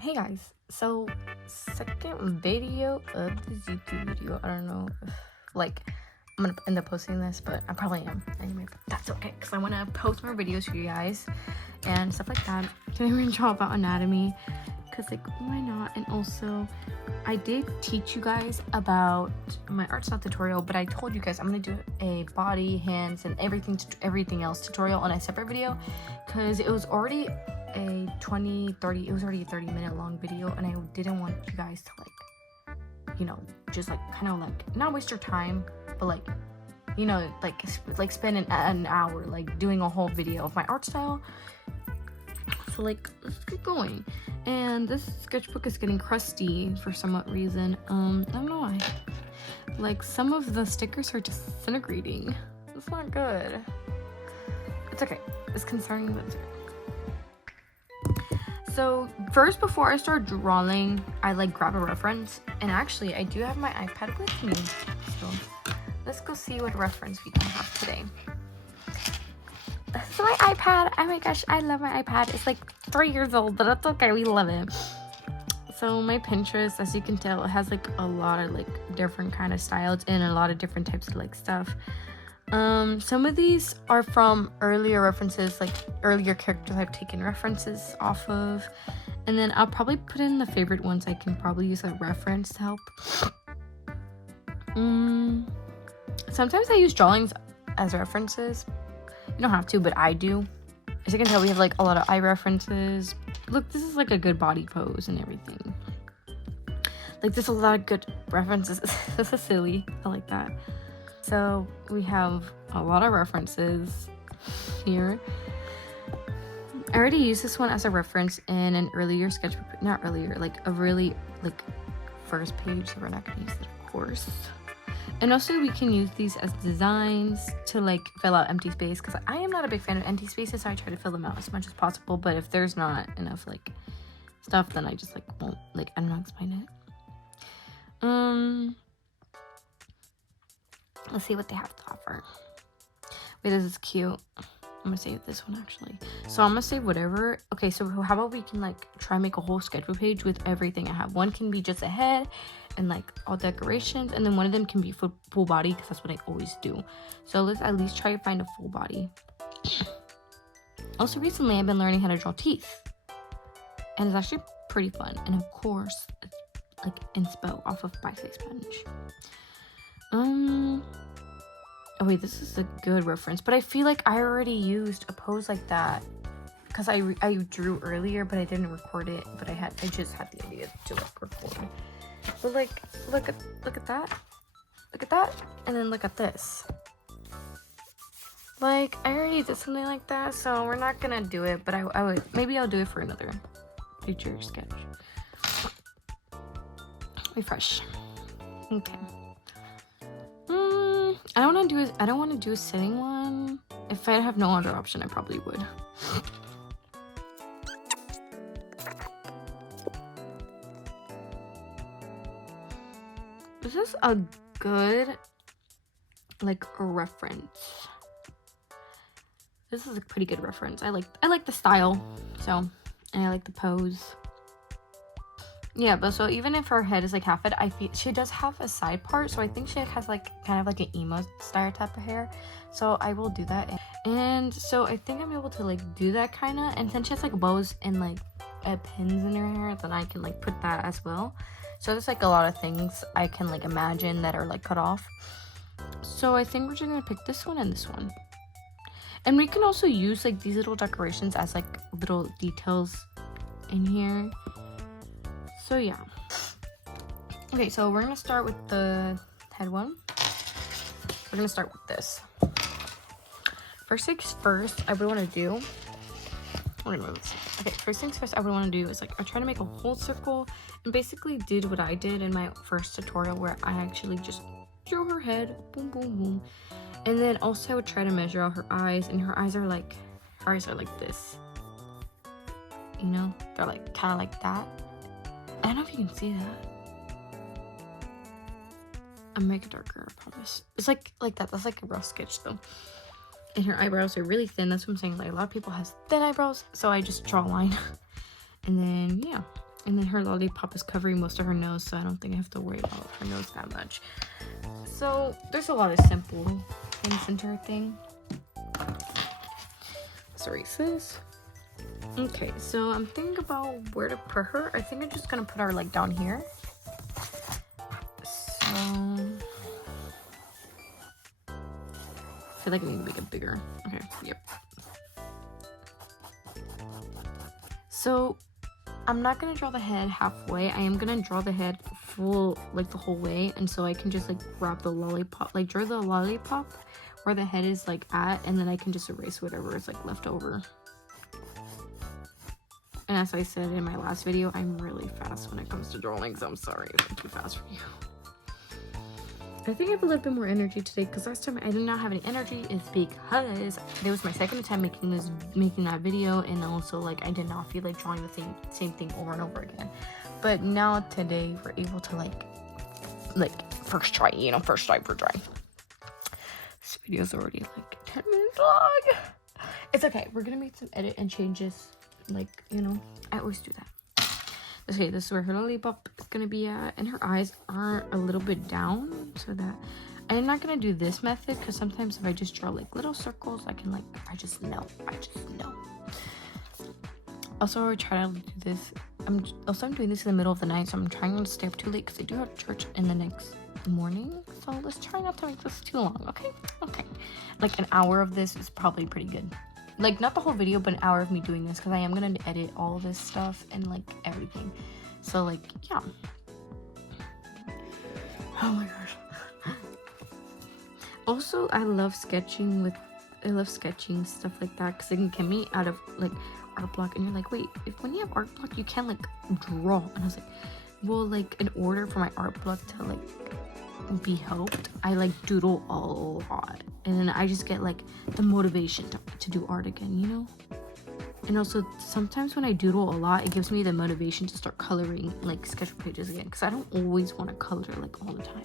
Hey guys, so second video of this YouTube video. I don't know if I'm gonna end up posting this, but I probably am anyway, but that's okay because I want to post more videos for you guys and stuff like that. Today we're gonna draw about anatomy because why not? And also I did teach you guys about my art style tutorial, but I told you guys I'm gonna do a body, hands, and everything else tutorial on a separate video because it was already a 30-minute long video, and I didn't want you guys to just not waste your time, but spend an hour doing a whole video of my art style. So let's get going. And this sketchbook is getting crusty for some reason. I don't know why. Some of the stickers are disintegrating. It's not good. It's okay. It's concerning, but it's okay. So first, before I start drawing, I grab a reference, and actually I do have my iPad with me, so let's go see what reference we can have today. This is my iPad. Oh my gosh, I love my iPad. It's 3 years old, but that's okay, we love it. So my Pinterest, as you can tell, it has a lot of different kind of styles and a lot of different types of stuff. Some of these are from earlier references, earlier characters I've taken references off of, and then I'll probably put in the favorite ones I can probably use a reference to help. Sometimes I use drawings as references. You don't have to, but I do. As you can tell, we have a lot of eye references. Look, this is a good body pose and everything. There's a lot of good references. This is silly. I like that. So we have a lot of references here. I already used this one as a reference in an earlier sketchbook, not earlier, a really first page, so we're not gonna use it, of course. And also we can use these as designs to fill out empty space, because I am not a big fan of empty spaces, so I try to fill them out as much as possible. But if there's not enough stuff, then I just won't I don't know how to explain it. Let's see what they have to offer. Wait, this is cute. I'm gonna save this one actually. So I'm gonna save whatever. Okay, so how about we can try and make a whole sketchbook page with everything I have. One can be just a head and all decorations, and then one of them can be full body, because that's what I always do. So let's at least try to find a full body. Also, recently I've been learning how to draw teeth, and it's actually pretty fun. And of course, it's inspo off of By Say Sponge. Oh wait, this is a good reference, but I feel I already used a pose like that because I drew earlier, but I didn't record it. But I just had the idea to record. But look at that, and then look at this. I already did something like that, so we're not gonna do it. But maybe I'll do it for another future sketch. Refresh. Okay. I don't want to do a sitting one. If I have no other option, I probably would. This is a good reference. This is a pretty good reference. I like the style, and I like the pose. Yeah, but so even if her head is half it, I feel she does have a side part, so I think she has kind of an emo style type of hair. So I will do that, and so I think I'm able to do that kind of. And since she has bows and pins in her hair, then I can put that as well. So there's a lot of things I can imagine that are cut off. So I think we're just gonna pick this one and this one, and we can also use these little decorations as little details in here. So yeah. Okay, so we're gonna start with the head one. We're gonna start with this. First things first, I would want to do. We're gonna move this. Okay, first things first, I would want to do is I try to make a whole circle, and basically did what I did in my first tutorial, where I actually just drew her head, boom, boom, boom, and then also I would try to measure out her eyes, and her eyes are like this. You know, they're kind of like that. I don't know if you can see that. I'll make it darker, I promise. It's like that. That's a rough sketch though. And her eyebrows are really thin. That's what I'm saying. A lot of people have thin eyebrows, so I just draw a line. And then yeah. And then her lollipop is covering most of her nose, so I don't think I have to worry about her nose that much. So there's a lot of simple things into her thing. Sorry, sis. Okay, so I'm thinking about where to put her. I think I'm just gonna put her like down here. So I feel like I need to make it bigger. Okay, yep. So I'm not gonna draw the head halfway. I am gonna draw the head full, like the whole way, and so I can just like grab the lollipop, like draw the lollipop where the head is like at, and then I can just erase whatever is like left over. And as I said in my last video, I'm really fast when it comes to drawing, so I'm sorry if I'm too fast for you. I think I have a little bit more energy today because last time I did not have any energy is because it was my second time making that video, and also like I did not feel like drawing the same thing over and over again. But now today we're able to like first try for drawing. This video's already like 10 minutes long. It's okay. We're gonna make some edit and changes. Like, you know, I always do that. Okay, this is where her lollipop is gonna be at, and her eyes are a little bit down, so that I'm not gonna do this method because sometimes if I just draw like little circles, I can like I just know. Also, I try to do this. I'm doing this in the middle of the night, so I'm trying not to stay up too late because I do have church in the next morning. So let's try not to make this too long, okay? Okay, like an hour of this is probably pretty good. Like, not the whole video, but an hour of me doing this, because I am going to edit all this stuff and, like, everything. So, like, yeah. Oh, my gosh. Also, I love sketching stuff like that, because it can get me out of, like, art block. And you're like, wait, when you have art block, you can't, like, draw. And I was like, well, like, in order for my art block to, like, be helped, I like doodle a lot, and then I just get like the motivation to do art again, you know. And also sometimes when I doodle a lot, it gives me the motivation to start coloring like sketch pages again, because I don't always want to color like all the time.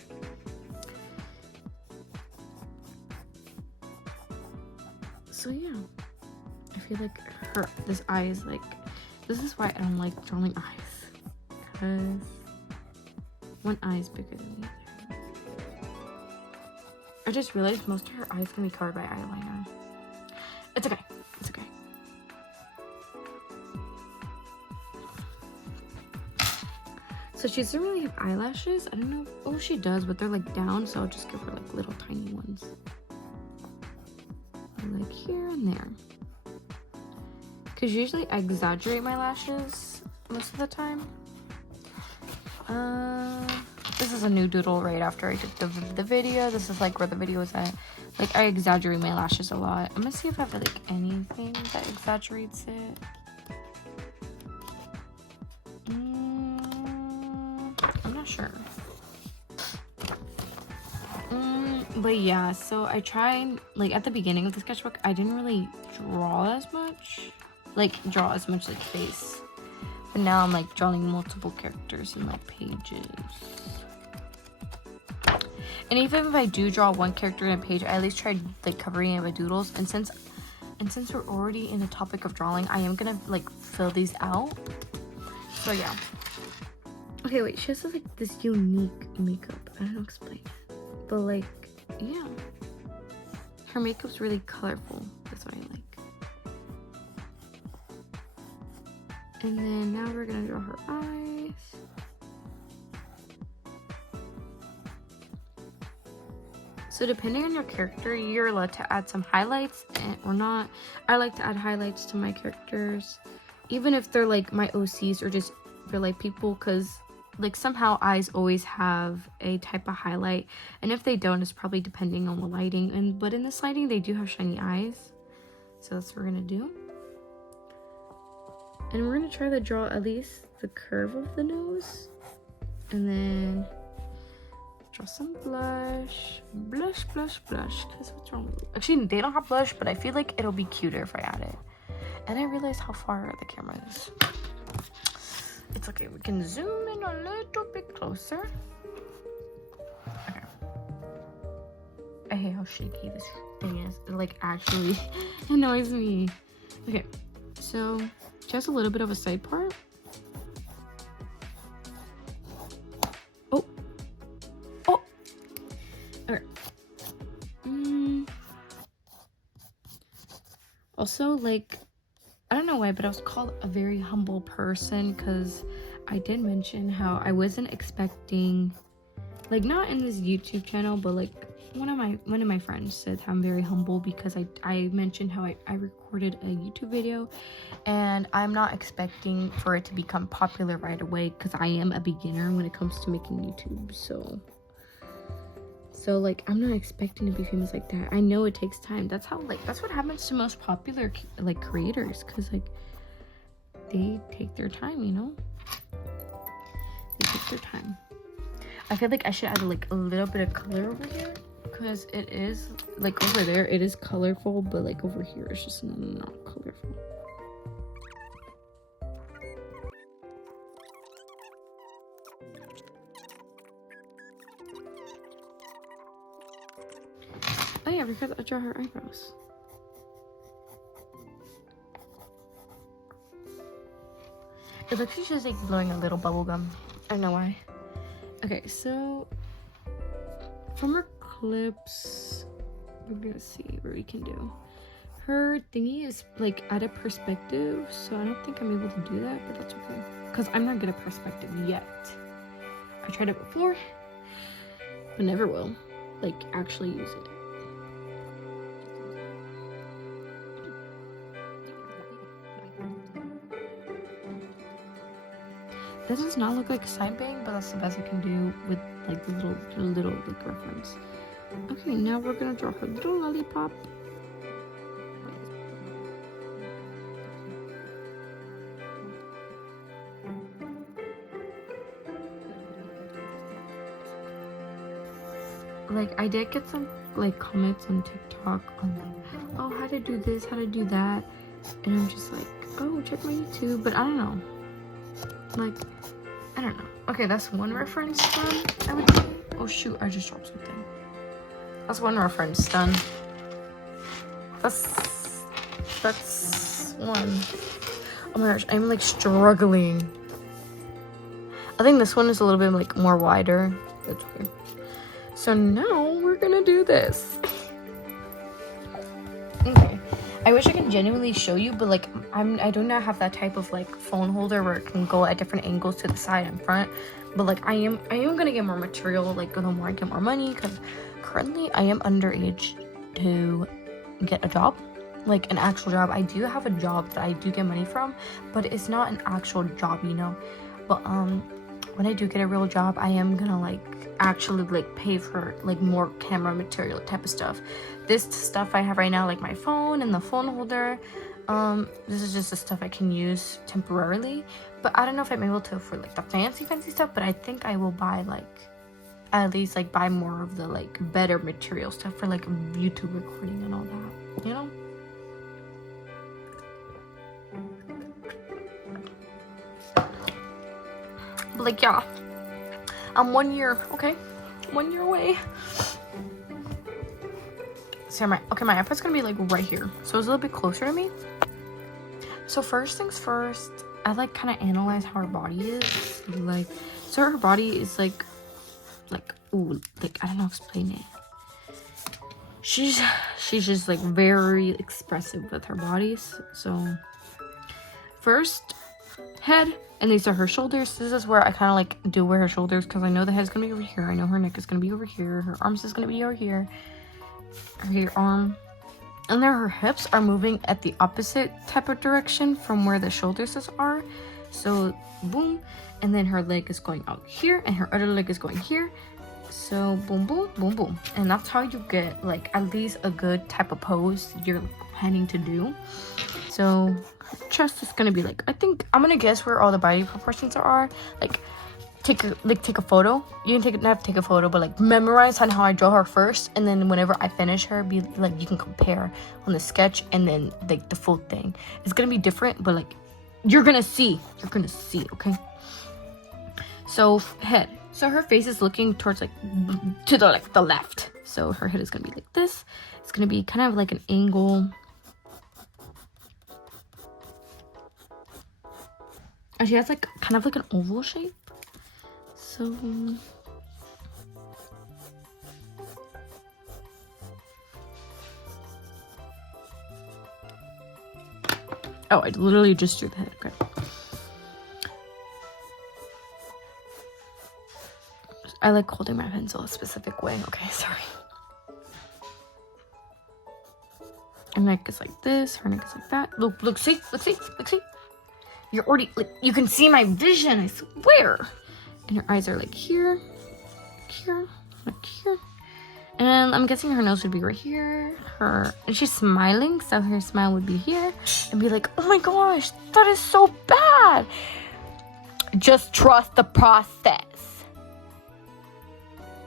So yeah, I feel like this eye is like, this is why I don't like drawing eyes, because one eye is bigger than the other. I just realized most of her eyes can be covered by eyeliner. It's okay. It's okay. So she doesn't really have eyelashes. I don't know. Oh, she does, but they're like down, so I'll just give her like little tiny ones. Like here and there. Because usually I exaggerate my lashes most of the time. This is a new doodle right after I did the video. This is like where the video is at. Like, I exaggerate my lashes a lot. I'm gonna see if I have like anything that exaggerates it. I'm not sure. But yeah, so I tried, like at the beginning of the sketchbook, I didn't really draw as much like face. But now I'm like drawing multiple characters in like pages. And even if I do draw one character in a page, I at least try like covering it with doodles. And since we're already in the topic of drawing, I am gonna like fill these out. So yeah. Okay, wait, she has like this unique makeup. I don't know how to explain it. But like, yeah. Her makeup's really colorful. That's what I like. And then now we're gonna draw her eyes. So depending on your character, you're allowed to add some highlights or not. I like to add highlights to my characters, even if they're like my OCs or just real life people, because like somehow eyes always have a type of highlight, and if they don't, it's probably depending on the lighting. But in this lighting, they do have shiny eyes, so that's what we're gonna do. And we're gonna try to draw at least the curve of the nose, and then draw some blush. Because what's wrong with it? Actually, they don't have blush, but I feel like it'll be cuter if I add it. And I realized how far the camera is. It's okay, we can zoom in a little bit closer. Okay. I hate how shaky this thing is. It like actually annoys me. Okay, so just a little bit of a side part. also, like, I don't know why, but I was called a very humble person because I did mention how I wasn't expecting, like, not in this YouTube channel, but like one of my friends said I'm very humble because I mentioned how I recorded a YouTube video, and I'm not expecting for it to become popular right away because I am a beginner when it comes to making YouTube. So like, I'm not expecting to be famous like that. I know it takes time. That's what happens to most popular like creators, because like they take their time, you know? They take their time. I feel like I should add like a little bit of color over here, because it is like over there it is colorful, but like over here it's just not colorful. Oh yeah, because I draw her eyebrows. It looks like she's like blowing a little bubble gum. I don't know why. Okay, so from her clips, we're gonna see what we can do. Her thingy is like at a perspective, so I don't think I'm able to do that, but that's okay. Because I'm not good at perspective yet. I tried it before, but never will. Like, actually use it. This does not look like a side bang, but that's the best I can do with like the little like reference. Okay, now we're gonna draw her little lollipop. Like, I did get some like comments on TikTok on like, oh, how to do this, how to do that, and I'm just like, oh, check my YouTube. But I don't know, like, I don't know. Okay, that's one reference done, I would say. Oh shoot, I just dropped something. That's one reference done. That's one. Oh my gosh, I'm like struggling. I think this one is a little bit like more wider. That's weird. So now we're gonna do this. Okay, I wish I could genuinely show you, but like I do not have that type of like phone holder where it can go at different angles to the side and front. But like I am gonna get more material like the more I get more money, because currently I am underage to get a job, like an actual job. I do have a job that I do get money from, but it's not an actual job, you know. But when I do get a real job, I am gonna like actually like pay for like more camera material type of stuff. This stuff I have right now, like my phone and the phone holder, this is just the stuff I can use temporarily. But I don't know if I'm able to for like the fancy stuff, but I think I will buy like at least like buy more of the like better material stuff for like YouTube recording and all that, you know. But like, yeah, I'm 1 year, okay, 1 year away. So my iPad's gonna be like right here, so it's a little bit closer to me. So first things first, I like kind of analyze how her body is. Like, so her body is like ooh, like I don't know how to explain it. She's just like very expressive with her bodies. So first, head, and these are her shoulders. This is where I kind of like do wear her shoulders, because I know the head's gonna be over here. I know her neck is gonna be over here. Her arms is gonna be over here. Her arm, and then her hips are moving at the opposite type of direction from where the shoulders are. So boom, and then her leg is going out here, and her other leg is going here. So boom, boom, boom, boom, and that's how you get like at least a good type of pose you're planning to do. So her chest is gonna be like, I think I'm gonna guess where all the body proportions are. Like take a photo. You can not take a photo, but like memorize on how I draw her first, and then whenever I finish her, be like, you can compare on the sketch and then like the full thing. It's gonna be different, but like you're gonna see, okay? So head. So her face is looking towards like to the like the left. So her head is gonna be like this. It's gonna be kind of like an angle. And she has like kind of like an oval shape. So Oh, I literally just drew the head. Okay. I like holding my pencil a specific way. Okay, sorry. Her neck is like this. Her neck is like that. Look, see? See? You're already, like, you can see my vision, I swear. And her eyes are like here, like here. And I'm guessing her nose would be right here. And she's smiling, so her smile would be here. And be like, oh my gosh, that is so bad. Just trust the process.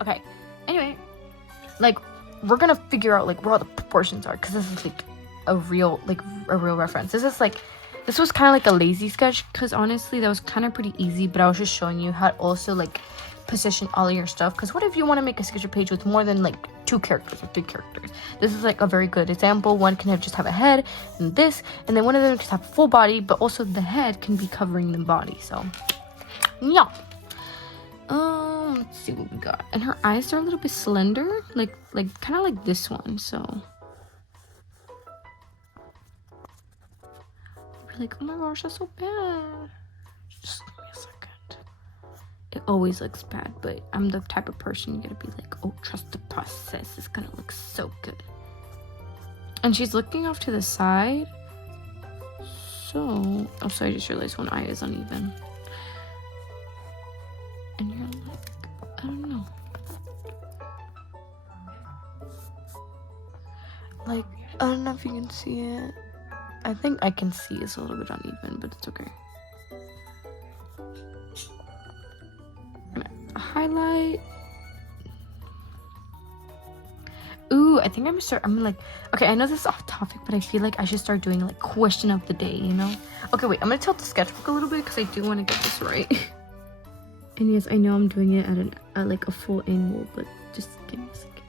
Okay, anyway, like, we're gonna figure out, like, where all the proportions are, because this is, like, a real reference. This was kind of like a lazy sketch, because honestly, that was kind of pretty easy, but I was just showing you how to also, like, position all of your stuff, because what if you want to make a sketch page with more than, like, 2 characters or 3 characters? This is, like, a very good example. One can just have a head, and this, and then one of them can have a full body, but also the head can be covering the body, so, yeah. Let's see what we got. And her eyes are a little bit slender, like kind of like this one. So we're like, oh my gosh, that's so bad. Just give me a second. It always looks bad, but I'm the type of person you gotta be like, oh, trust the process. It's gonna look so good. And she's looking off to the side. So, oh, so I just realized one eye is uneven. And you're like, I don't know. Like, I don't know if you can see it. I think I can see it's a little bit uneven, but it's okay. I'm gonna highlight. Ooh, I think I'm like, okay, I know this is off topic, but I feel like I should start doing like question of the day, you know? Okay, wait, I'm gonna tilt the sketchbook a little bit because I do want to get this right. And yes, I know I'm doing it at like a full angle, but just give me a second.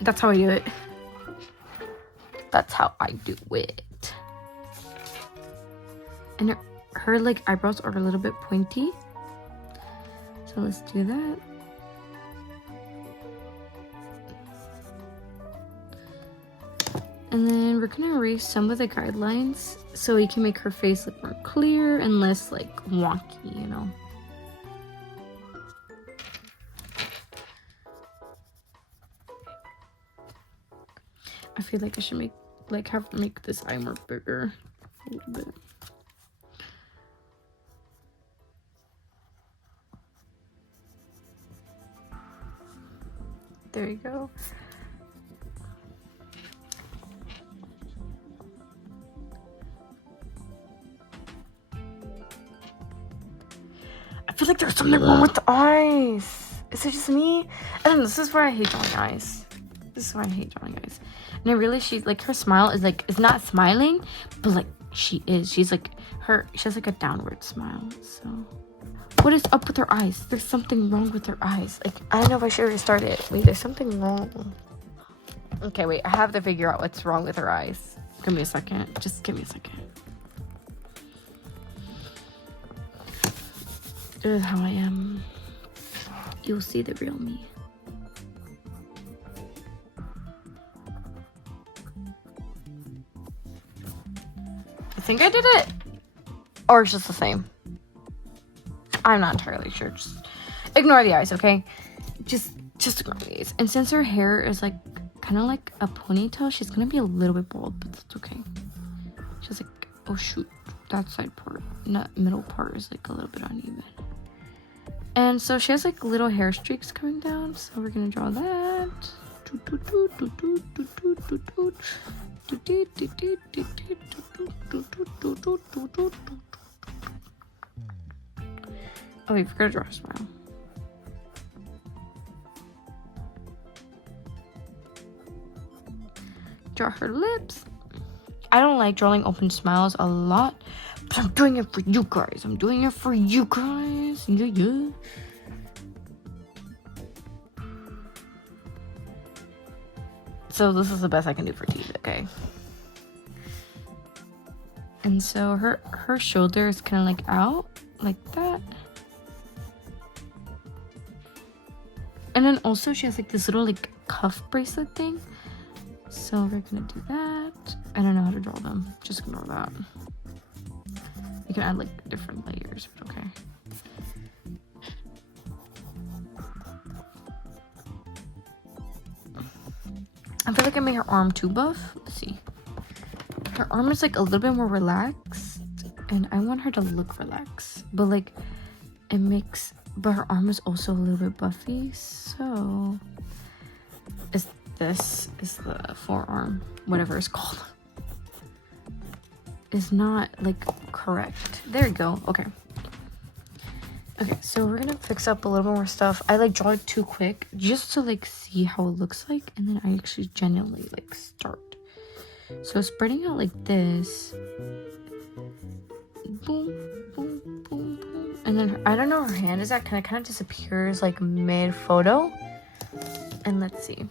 That's how I do it. That's how I do it. And her like eyebrows are a little bit pointy. So let's do that. And then we're gonna erase some of the guidelines so we can make her face look more clear and less like wonky, you know. I feel like I should make this eye more bigger a little bit. There you go. I feel like there's something wrong with the eyes. Is it just me? I don't know, this is where I hate drawing eyes. This is why I hate drawing eyes. And I really, she's like, her smile is like, it's not smiling, but like she is. She has like a downward smile. So what is up with her eyes? There's something wrong with her eyes. Like, I don't know if I should restart it. Wait, there's something wrong. Okay, wait, I have to figure out what's wrong with her eyes. Give me a second. Just give me a second. This is how I am. You'll see the real me. I think I did it. Or it's just the same. I'm not entirely sure. Just ignore the eyes, okay? Just ignore the eyes. And since her hair is like kind of like a ponytail, she's gonna be a little bit bald, but that's okay. She's like, oh shoot, that side part, that middle part is like a little bit uneven. And so she has like little hair streaks coming down, so we're gonna draw that. Oh, we forgot to draw a smile. Draw her lips. I don't like drawing open smiles a lot, but I'm doing it for you guys. Yeah. So this is the best I can do for TV, okay? And so her shoulder is kind of like out, like that. And then also she has like this little like cuff bracelet thing. So we're gonna do that. I don't know how to draw them. Just ignore that. You can add like different layers, but okay. I feel like I made her arm too buff. Let's see. Her arm is like a little bit more relaxed, and I want her to look relaxed, but like it makes, but her arm is also a little bit buffy. So this is the forearm, whatever it's called, is not like correct. There you go. Okay, so we're gonna fix up a little bit more stuff. I like draw it too quick just to like see how it looks like, and then I actually genuinely like start. So spreading out like this, boom, boom, boom, boom, and then I don't know where her hand is at. Kind of disappears like mid photo. And let's see.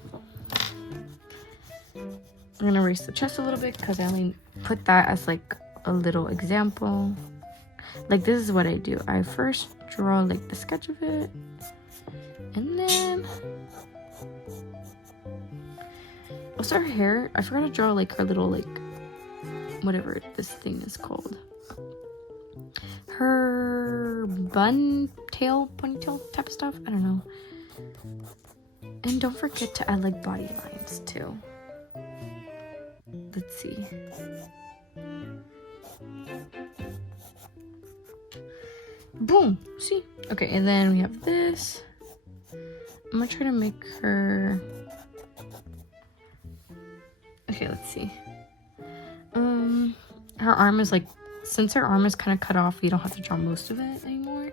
I'm gonna erase the chest a little bit because I only put that as like a little example. Like this is what I do. I first draw like the sketch of it, and then also her hair. I forgot to draw like her little like whatever this thing is called. Her bun tail, ponytail type of stuff. I don't know. And don't forget to add like body lines too. Let's see. Boom. See? Okay, and then we have this. I'm gonna try to make her. Okay, let's see. Her arm is like, since her arm is kind of cut off, we don't have to draw most of it anymore.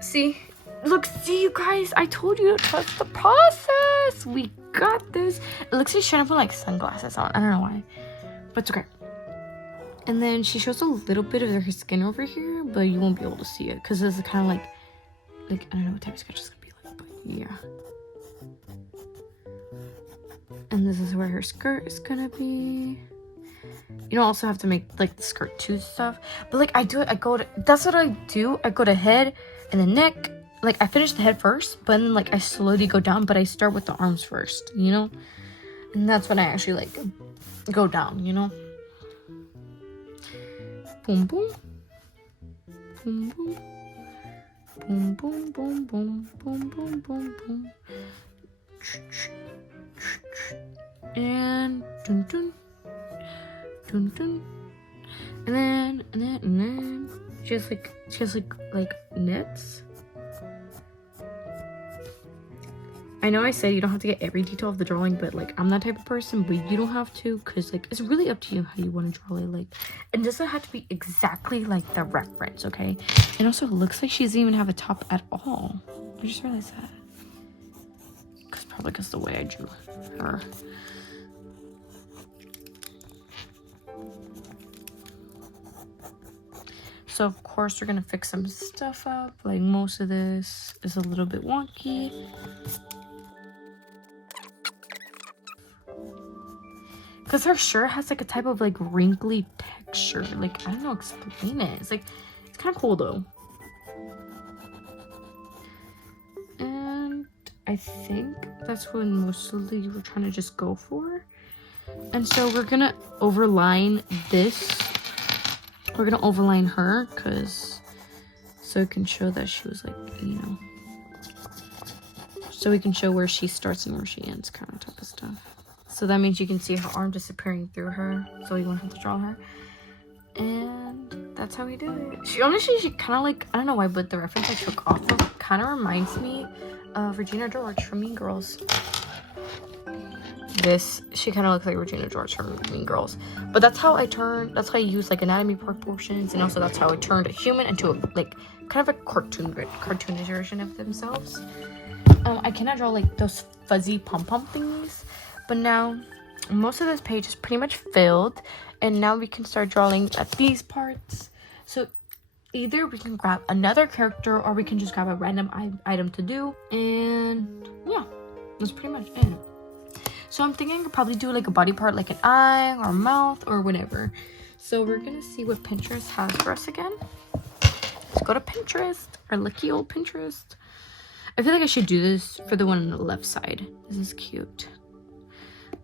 See? Look, see you guys, I told you to trust the process. We got this. It looks like she's trying to put like sunglasses on. I don't know why, but it's okay. And then she shows a little bit of her skin over here, but you won't be able to see it because it's kind of like I don't know what type of sketch it's gonna be like, but yeah. And this is where her skirt is gonna be. You don't also have to make like the skirt too stuff, but like that's what I do. I go to head and the neck. Like I finish the head first, but then like I slowly go down, but I start with the arms first, you know? And that's when I actually like go down, you know? Boom boom. Boom boom. Boom boom boom boom boom boom boom boom. And dun dun dun dun. And then she has like nets. I know I said you don't have to get every detail of the drawing, but like I'm that type of person, but you don't have to, because like it's really up to you how you want to draw it. Like it doesn't have to be exactly like the reference, okay? And also it looks like she doesn't even have a top at all. I just realized that, probably because the way I drew her. So of course we're gonna fix some stuff up. Like most of this is a little bit wonky. Because her shirt has like a type of like wrinkly texture. Like, I don't know how to explain it. It's like, it's kind of cool though. And I think that's what mostly we're trying to just go for. And so we're gonna overline this. We're gonna overline her because so it can show that she was like, you know. So we can show where she starts and where she ends, kind of type of stuff. So that means you can see her arm disappearing through her, so you won't have to draw her. And that's how we do it. She kind of like, I don't know why, but the reference I took off of kind of reminds me of Regina George from Mean Girls. She kind of looks like Regina George from Mean Girls. But that's how I I use like anatomy proportions, and also that's how I turned a human into like kind of a cartoonish version of themselves. I cannot draw like those fuzzy pom-pom thingies. But now, most of this page is pretty much filled, and now we can start drawing at these parts. So either we can grab another character, or we can just grab a random item to do, and yeah, that's pretty much it. So I'm thinking I could probably do like a body part, like an eye, or mouth, or whatever. So we're gonna see what Pinterest has for us again. Let's go to Pinterest, our lucky old Pinterest. I feel like I should do this for the one on the left side. This is cute.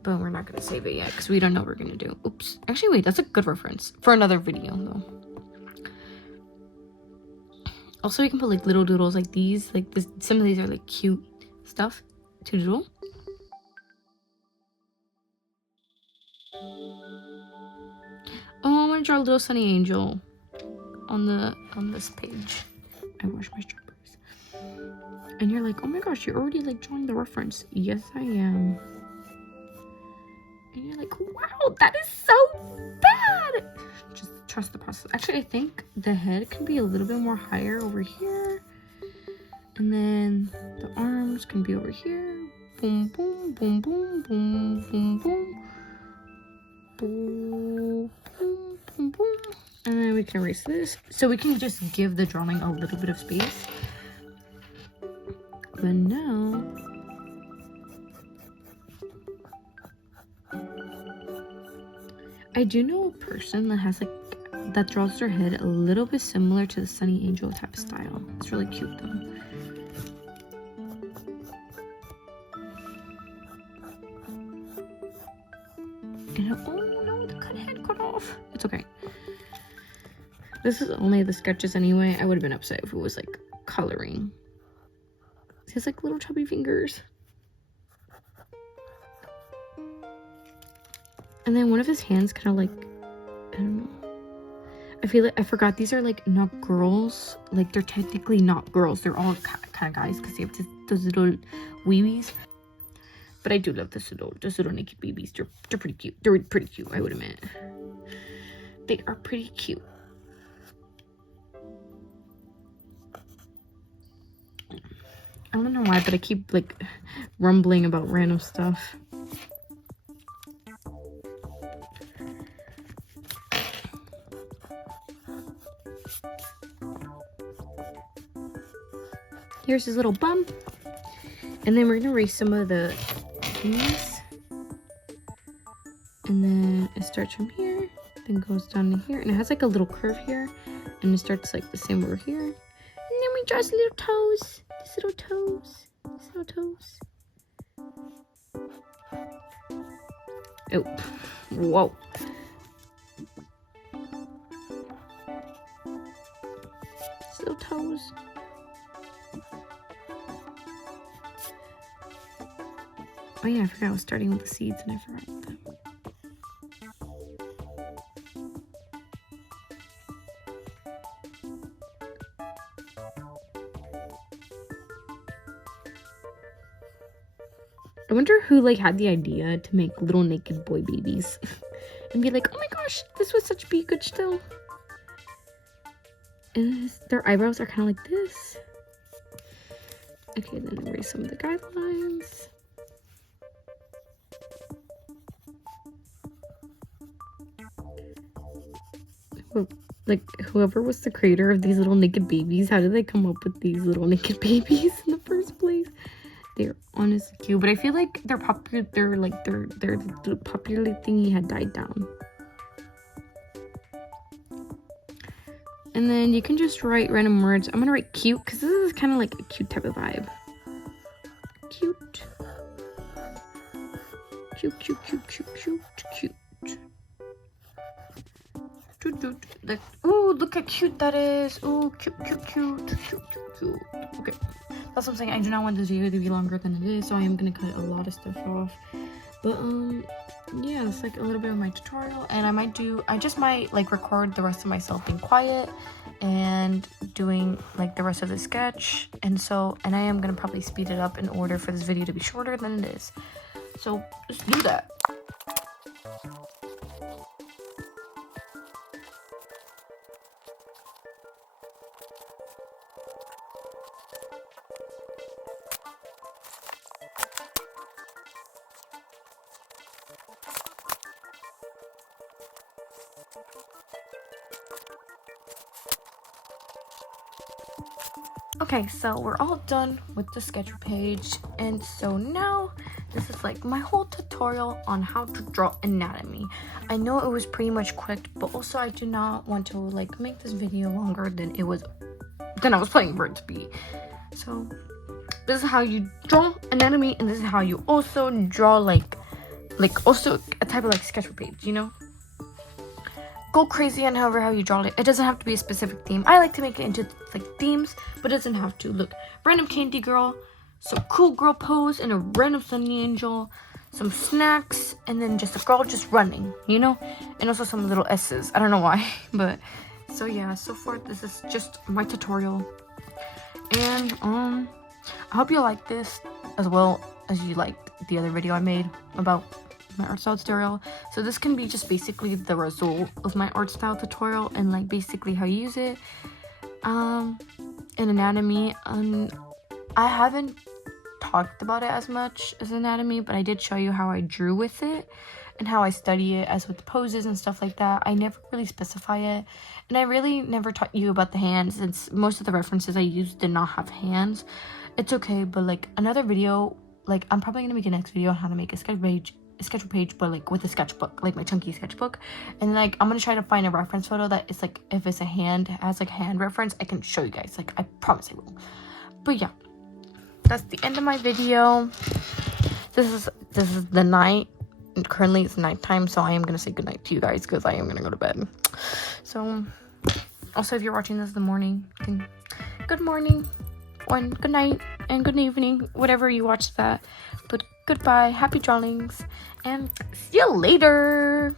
but we're not gonna save it yet because we don't know what we're gonna do. Oops. Actually, wait, that's a good reference for another video though. Also, you can put like little doodles like these. Like this, some of these are like cute stuff to doodle. Oh, I'm gonna draw a little sunny angel on this page. I wash my strawberries. And you're like, oh my gosh, you're already like drawing the reference. Yes, I am. And you're like, wow, that is so bad. Just trust the process. Actually, I think the head can be a little bit more higher over here. And then the arms can be over here. Boom, boom, boom, boom, boom, boom, boom. Boom, boom, boom, boom. And then we can erase this. So we can just give the drawing a little bit of space. But now, I do know a person that has like, that draws their head a little bit similar to the Sunny Angel type of style. It's really cute though. And oh no, the head cut off. It's okay. This is only the sketches anyway. I would have been upset if it was like coloring. He has like little chubby fingers. And then one of his hands kind of like, I don't know. I feel like I forgot these are like not girls. Like they're technically not girls. They're all kind of guys because they have those little weebies. But I do love this little naked babies. They're pretty cute. They're pretty cute, I would admit. They are pretty cute. I don't know why, but I keep like rumbling about random stuff. Here's his little bum. And then we're gonna erase some of the things. And then it starts from here, then goes down to here. And it has like a little curve here. And it starts like the same over here. And then we draw his little toes. His little toes. His little toes. Oh. Whoa. His little toes. Oh yeah, I forgot I was starting with the seeds and I forgot them. I wonder who like had the idea to make little naked boy babies and be like, oh my gosh, this would such be a good still. And their eyebrows are kind of like this. Okay, then erase some of the guidelines. Like, whoever was the creator of these little naked babies, how did they come up with these little naked babies in the first place? They're honestly cute, but I feel like their popular thingy had died down. And then you can just write random words. I'm gonna write cute because this is kind of like a cute type of vibe. Cute. Cute, cute, cute, cute, cute, cute. Like, oh, look how cute that is. Oh, cute, cute, cute, cute, cute, cute. Okay, that's what I'm saying. I do not want this video to be longer than it is, so I am gonna cut a lot of stuff off. But yeah, it's like a little bit of my tutorial, and I just might like record the rest of myself being quiet and doing like the rest of the sketch, and I am gonna probably speed it up in order for this video to be shorter than it is. So let's do that. Okay, so we're all done with the sketch page, and so now this is like my whole tutorial on how to draw anatomy. I know it was pretty much quick, but also I do not want to like make this video longer than I was planning for it to be. So this is how you draw anatomy, and this is how you also draw like like also a type of like sketchbook page, you know. Go crazy on how you draw it. It doesn't have to be a specific theme. I like to make it into like themes, but it doesn't have to. Look, random candy girl, some cool girl pose, and a random sunny angel, some snacks, and then just a girl just running, you know, and also some little S's. I don't know why, but so yeah. So far, this is just my tutorial, and I hope you like this as well as you liked the other video I made about my art style tutorial. So this can be just basically the result of my art style tutorial and like basically how you use it in anatomy. I haven't talked about it as much as anatomy, but I did show you how I drew with it and how I study it as with the poses and stuff like that. I never really specify it, and I really never taught you about the hands, since most of the references I used did not have hands. It's okay, but like another video, like I'm probably gonna make a next video on how to make a sketchbook page, but like with a sketchbook, like my chunky sketchbook, and like I'm gonna try to find a reference photo that is like, if it's a hand, has like a hand reference, I can show you guys, like I promise I will. But yeah, that's the end of my video. This is the night, and currently it's nighttime, so I am gonna say goodnight to you guys because I am gonna go to bed. So also, if you're watching this in the morning, then good morning, or good night, and good evening, whatever you watch that. But goodbye, happy drawings, and see you later.